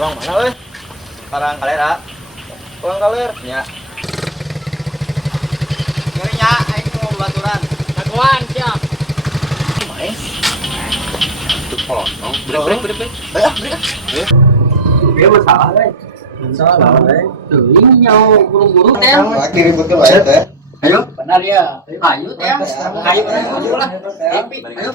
Orang mana weh? Orang kalera. Orang kaler. Ya. Ngerinya aing mau baturan. Kaguan siap. Main. Itu kolong. Break. Dia bersalah weh. Salah weh. Teuing nyawa buru-buru teh. Lagi ribut wae teh. Ayo, benar ya. Ayo teh. Ayo lah. Ayo.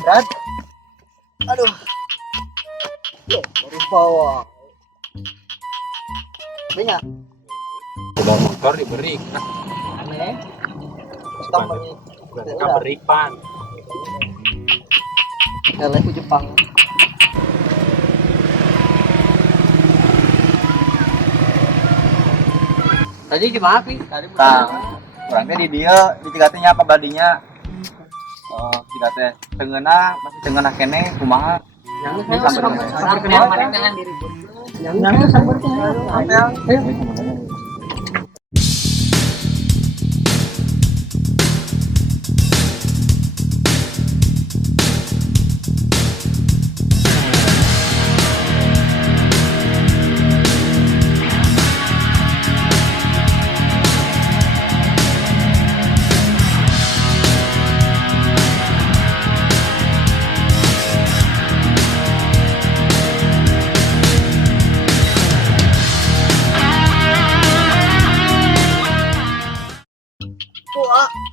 Brad. Aduh. Loh, baru bawa. Banyak. Udah motor diberi. Aneh. Custom beri. Mereka beripan. Lele ku Jepang. Tadi gimana sih? Tadi Orangnya di dia, di cigatenya apa badinya? Oh, cigatnya tengeuna masih tengeuna kene kumaha? Yang sabar jangan diribut. Yang sabar jangan.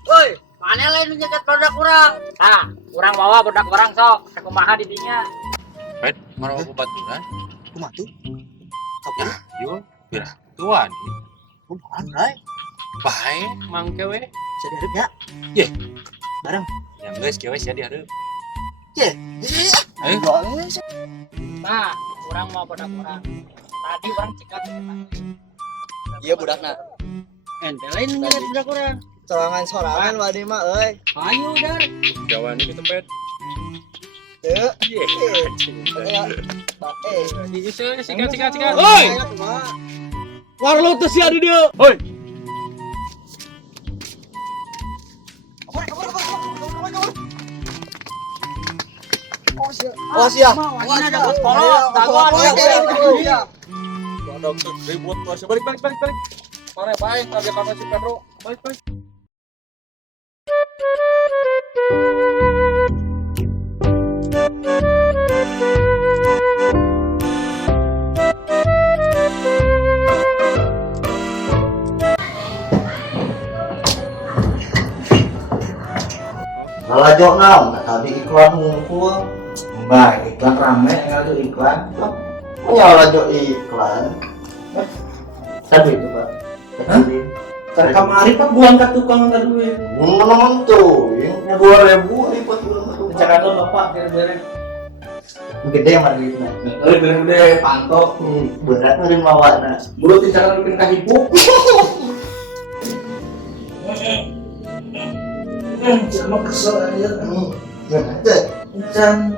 Woi, mana lain menjaga produk kurang? Ah, kurang bawa produk kurang sok. Kumaha di dinya. Pet, marah aku baturan. Kumaha tuh? Nah, yuk, biar tuan. Kumaha, Ray? Baik, mangke we. Bisa diharap ya? Ye. Bareng. Yang guys, kewes ya diharap. Ye. Ayo. Nah, kurang mau produk kurang. Tadi orang cekat. Iya budakna. Ente lain menjaga produk kurang. Sorangan wadi mah euy. Ayo dar. Jawan itu pet. Teu. Ye. Sikat. Oi! Warlo tuh si adi dia. Hoi. Oh sia. Ini ada bos kolot. Dagon. Ada ribut tuh. Balik. Mana baik, ada kamera si Pedro. Balik. Ngalajok naon tadi iklan ngumpul. Mbak, iklan rame ngadu iklan. Ngalajok iklan. Tadi itu, Pak. Tadi. Kamari Pak buang ke tukang ke duit. Ngomong tuh, ya 2000 lipat tuh. Cakaton Bapak kira-kira. Gede yang ada duitnya. Gede pantok. Berat ngeureun mawana. Mulut dicakan bikin kahipuk. Jangan kesel aja. Ya teh. Can.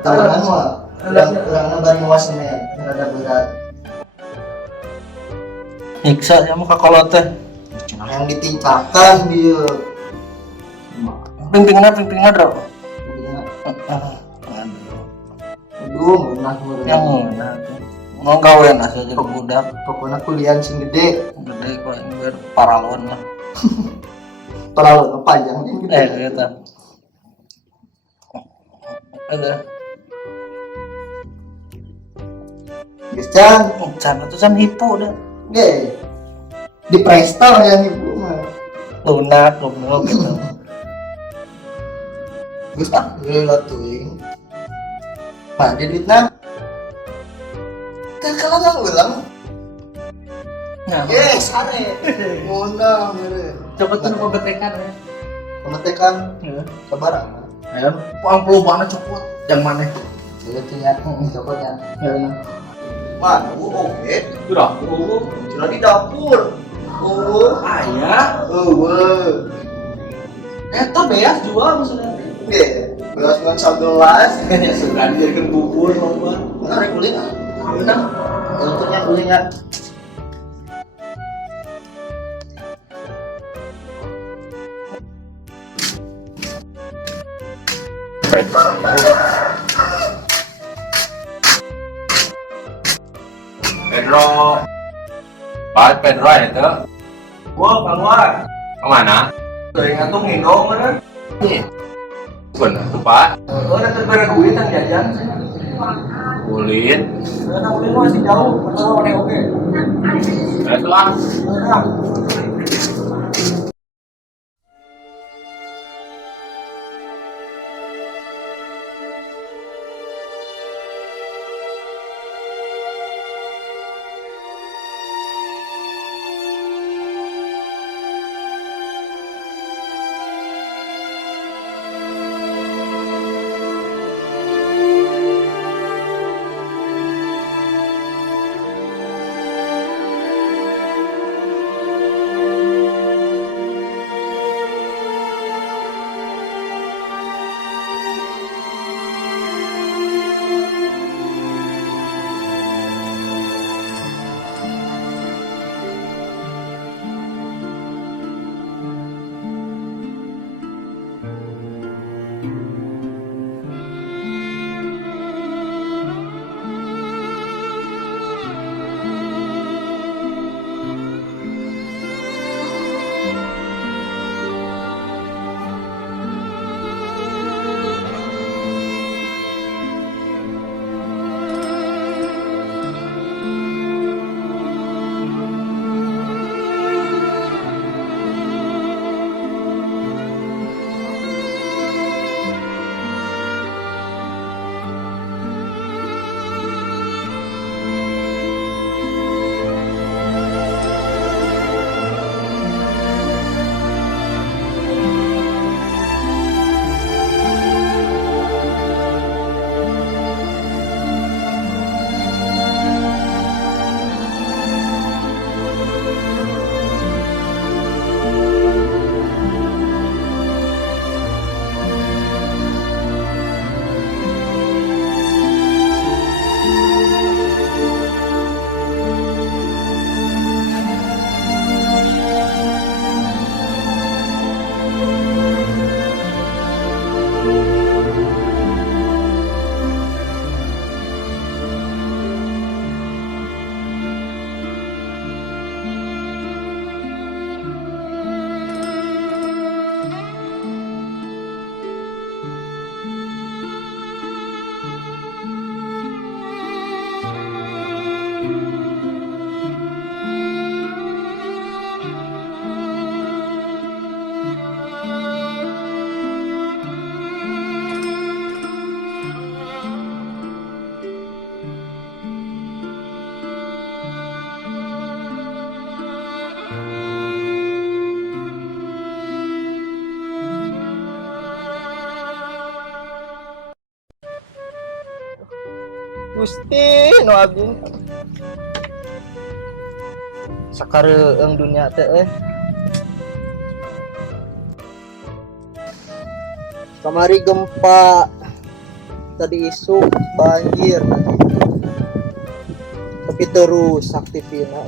Talangan mah. Urang bari wasana rada berat. Nyiksa ya muka kolot teh. Yang ditingkatkan dia. Pimpingna dro. Aduh, ngenah Yang mana tuh? Mau gawean asa jadi budak. pokoknya kuliah sing gede. Gede kok ini biar paralon lah. Terlalu panjang yang gede. Gitu. Ada. Geus can. Can itu can hipo dah. Ge. Di Prestar yang ibu mah. Lunak gitu. Geus geula teuing. Pak di duitna. Kakalangan ulang. Nah, Yes, are. Ngundang mere. coba tuh mau betekan ya. Pemetekan Ya. sabarang. Ayo, puang pelubangnya copot. Yang mana? Jadi nya cokotnya. Ya, nah. Mana oke. Sudah. Sudah di dapur. Ayah. Eta beas jual maksudnya. Oke. Gelas dengan 11. Ya sudah dijadikan bubur lomba. Mana kulit? Benar. Untuknya kulitnya. Pedro. Pak Pedro ya tuh. Gua keluar. Kemana? Dari ngantung Indo mana? Bener tuh Pak. Ada terbaru duit yang jajan. Kulit. Karena ulit masih jauh. Kalau oke. Itu ah. Gusti nu abdi sakareueung dunia teh kamari gempa tadi isu banjir nanti tapi terus aktifina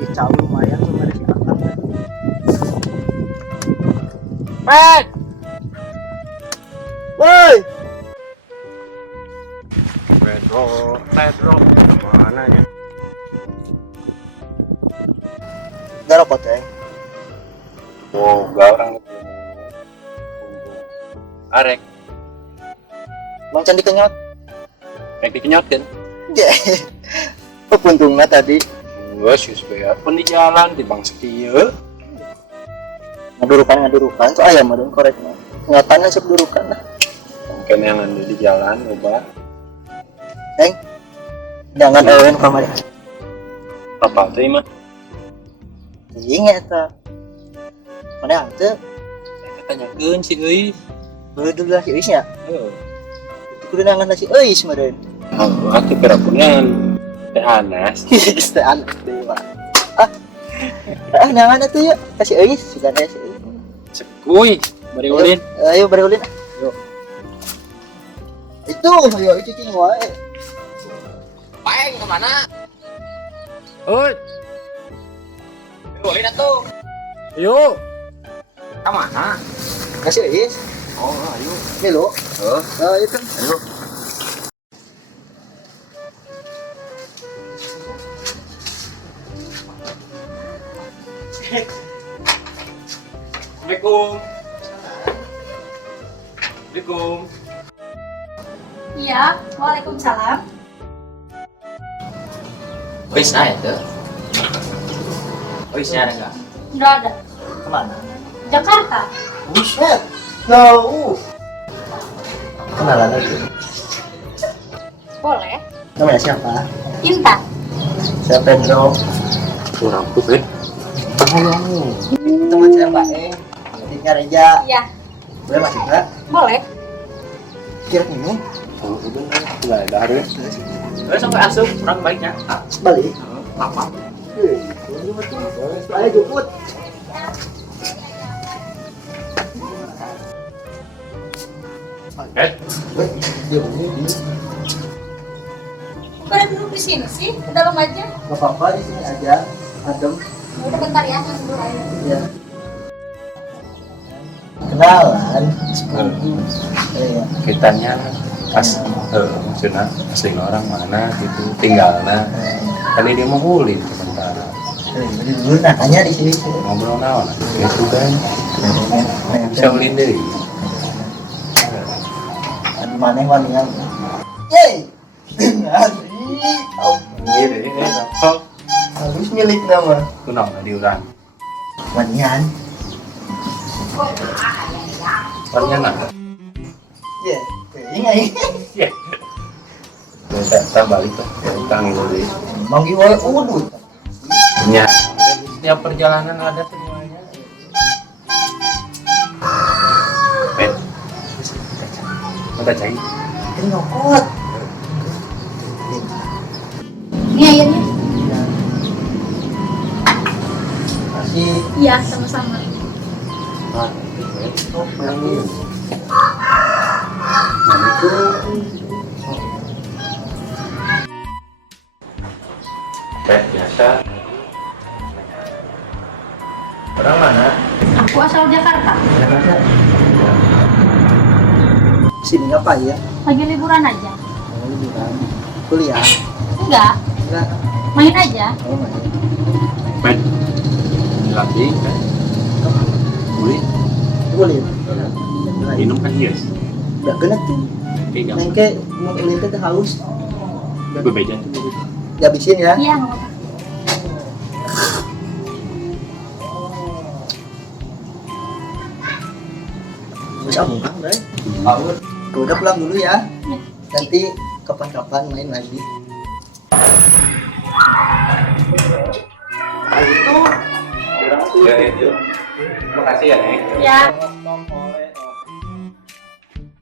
dicau lumayan kemarin si Akang Pek! woi Pedro, kemana ya? gak rokok teh Oh, gak orang itu. Arek, Mang Candi kenyot kayak dikenyotkan. ya pepuntungna tadi Gua sih supaya pun di jalan di bang sekieu. ngadurukan so ayam ada korek kenyataannya sebedurukan lah Mungkin yang ada di jalan, coba. jangan ewen kamari Apa tuh mah? ingat eta mana ante Tanyakeun si euy. dulu lah si Isnya Heeh. kudu nangan si Eis meureun Aku kira punyan teh Anas. teh anak dewa nangan atuh yuk kasih Eis sudah ada si Eis Sekuy, bari ulin. ayo bari ulin yuk itu ayo itu cing wae Paeng kemana? Oi. Ulin atuh. Yuk. Kemana? Kasih Is. Oh, ayo. Milo. Itu. Ayo. Assalamualaikum. Assalamualaikum. Iya, waalaikumsalam. Oisnya itu. Oisnya ada nggak? Nggak ada. Kemana? Jakarta. Buset. Jauh. Kenalan aja. Boleh. Namanya siapa? Intan. Siapa Pedro? Kurang tuh, Ben. Teman saya Mbak Eng. Tinggal Reja. Iya, Boleh masuk nggak? boleh. Kira ini. Oh, udah. Lah, dah ada. Terus sampai asup kurang baiknya. Balik. Apa? Ayo jemput. Dia begini. Pada duduk di sini sih, ke dalam aja. Gak apa-apa di sini aja. Adem. Udah bentar ya, yang dulu aja. Ya. Kenalan. Iya. Kitanya pas maksudnya asli orang mana gitu tinggalnya kali dia mau kulit sementara Jadi dulu nakanya di sini. ngobrol naon gitu kan bisa melindungi Di mana yang Yeay. Asli. gini Harus milik nama. kunang diurang Manian. ternyata Ya. Ingat. ya kita balik tuh utang dulu Mau giwal udut. ya setiap perjalanan ada semuanya pet kita cari Ini ngokot. Ini airnya. Masih. Iya, sama-sama. pet biasa orang mana Aku asal Jakarta. Sini ngapain ya? Lagi liburan aja. Liburan. Kuliah. Enggak, Enggak. main aja. Oh, main. pet lagi kan kulit Kulit. minum kan yes Udah kena tuh. tiga Nengke mau kulit teh haus. berbeda Dihabisin ya. Iya, nggak apa-apa. Bisa bukan, deh. Udah pulang dulu ya. Ya. Nanti kapan-kapan main lagi. Terima kasih ya, Nek. Ya. Tolong oleh